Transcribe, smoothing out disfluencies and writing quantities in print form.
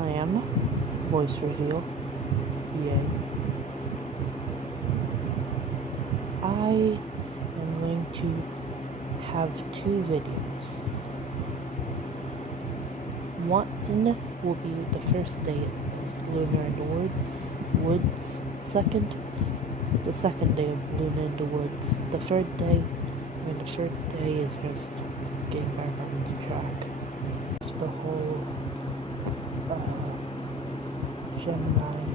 I am. Voice reveal. Yay. I am going to have two videos. One will be the first day of Luna in the Woods. The second day of Luna in the Woods. The third day is just getting back on the track. The whole Gemini